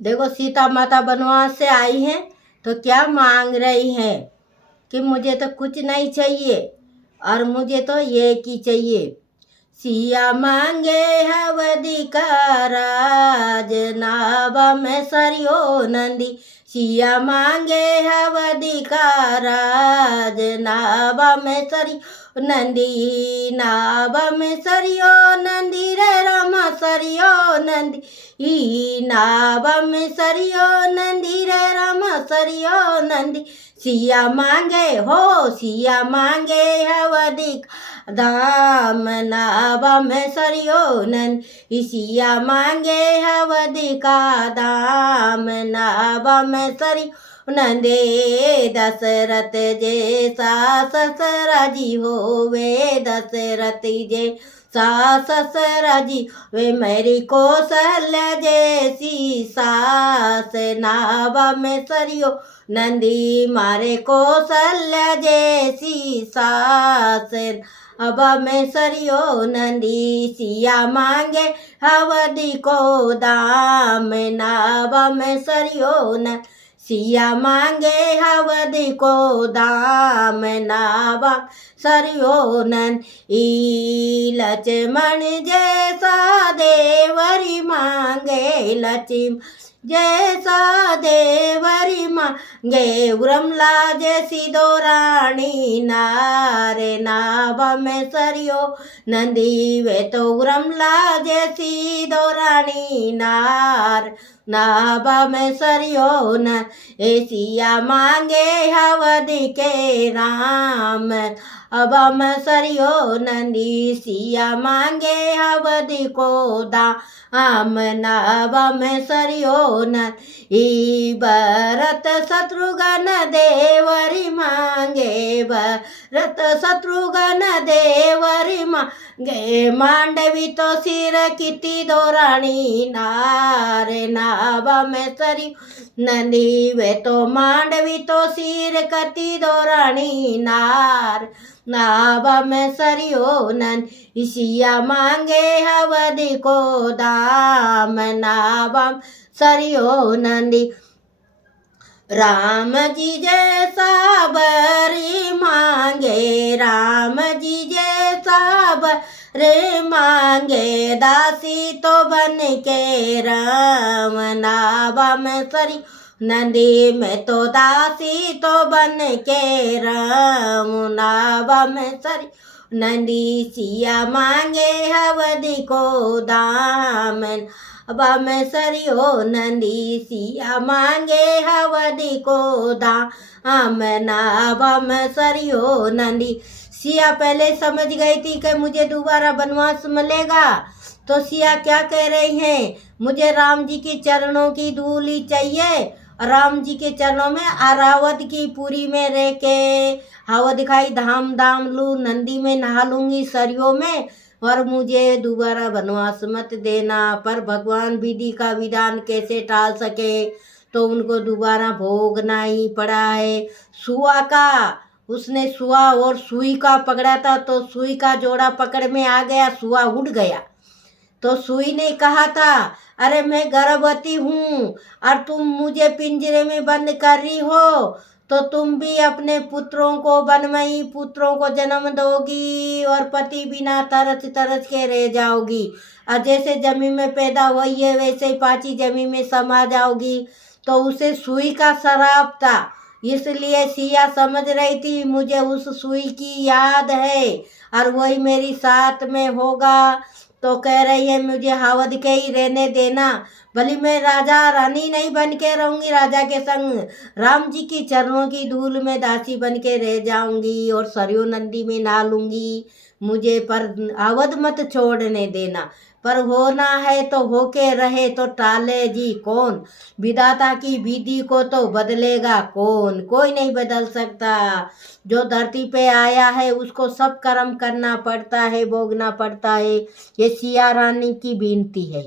देखो सीता माता वनवास से आई हैं तो क्या मांग रही हैं कि मुझे तो कुछ नहीं चाहिए और मुझे तो ये की चाहिए। सिया मांगे हवदी का राज नावा में सरियो नंदी। सिया मांगे हवदी का राज नावा में सरियो नंदी। नावा में सरियो नंदी रे रामा सरियो नंदी। ई नावा में सरियो नंदी रे रामा सरियो नंदी। सिया मांगे हो सिया मांगे हवदी दाम नावा में सरियो नंद। सिया मांगे हवदी का दाम नावा में सरियो नंदे। दशरथ जैसा ससुरा जी होवे दशरथ जे ससुरा जी वे मेरी कौशल्या जैसी सास नावा में सरियो नंदी। मारे कौशल्या जैसी सास अब में सरियो नंदी। सिया मांगे हवदी को दाम नावा में सरियो नंदी। सिया मांगे हवदी को दाम नावा सरियो नंदी। लक्ष्मण जैसा देवरी मांगे लक्ष्मण जैसा देवरी मांगे उर्मिला जैसी दो रानी नारे नावा में सरियो नंदी। वे तो उर्मिला जैसी दो रानी नार नावा में सरियो न। सिया मांगे हवदी के राम अब में सरियो नंदी। सिया मांगे हवदी को दाम नावा में सरियो नंदी। भरत शत्रुघ्न देवरी मांगे भरत शत्रुघ्न देवरी मांगे मांडवी तो सिर किती दो रानी नारे नावा में सरियो नंदी। वे तो मांडवी तो सिर कति दो रानी नार नावा में सरियो नंदी। सिया मांगे हवदी को दाम नावा सरियो नंदी। राम जी जैसा बरी मांगे राम जी जैसा बरी मांगे दासी तो बन के राम नावा में सरियो नंदी। मैं तो दासी तो बन के राम नावा में सरियो नंदी। सिया मांगे हवदी को दाम अब में सरियो नंदी। सिया मांगे हवदी को दाम नावा में सरियो नंदी। सिया पहले समझ गई थी कि मुझे दोबारा वनवास मिलेगा तो सिया क्या कह रही हैं, मुझे राम जी के चरणों की धूली चाहिए। राम जी के चरणों में अरावत की पुरी में रह के हवा दिखाई धाम धाम लू नंदी में नहा लूंगी सरयू में और मुझे दोबारा वनवास मत देना। पर भगवान विधि का विधान कैसे टाल सके तो उनको दोबारा भोगना ही पड़ा है। सुआ का उसने सुआ और सुई का पकड़ा था तो सुई का जोड़ा पकड़ में आ गया, सुआ उड़ गया। तो सुई ने कहा था अरे मैं गर्भवती हूँ और तुम मुझे पिंजरे में बंद कर रही हो तो तुम भी अपने पुत्रों को वनमयी पुत्रों को जन्म दोगी और पति बिना तरस तरस के रह जाओगी। और जैसे जमीन में पैदा हुई है वैसे ही पाची जमीन में समा जाओगी। तो उसे सुई का श्राप था, इसलिए सिया समझ रही थी मुझे उस सुई की याद है और वही मेरी साथ में होगा। तो कह रही है मुझे हवद के ही रहने देना, भले मैं राजा रानी नहीं बन के रहूँगी, राजा के संग राम जी की चरणों की धूल में दासी बन के रह जाऊंगी और सरयू नंदी में नहा लूँगी मुझे, पर अवध मत छोड़ने देना। पर होना है तो होके रहे तो टाले जी कौन, विधाता की विधि को तो बदलेगा कौन, कोई नहीं बदल सकता। जो धरती पे आया है उसको सब कर्म करना पड़ता है, भोगना पड़ता है। ये सिया रानी की विनती है।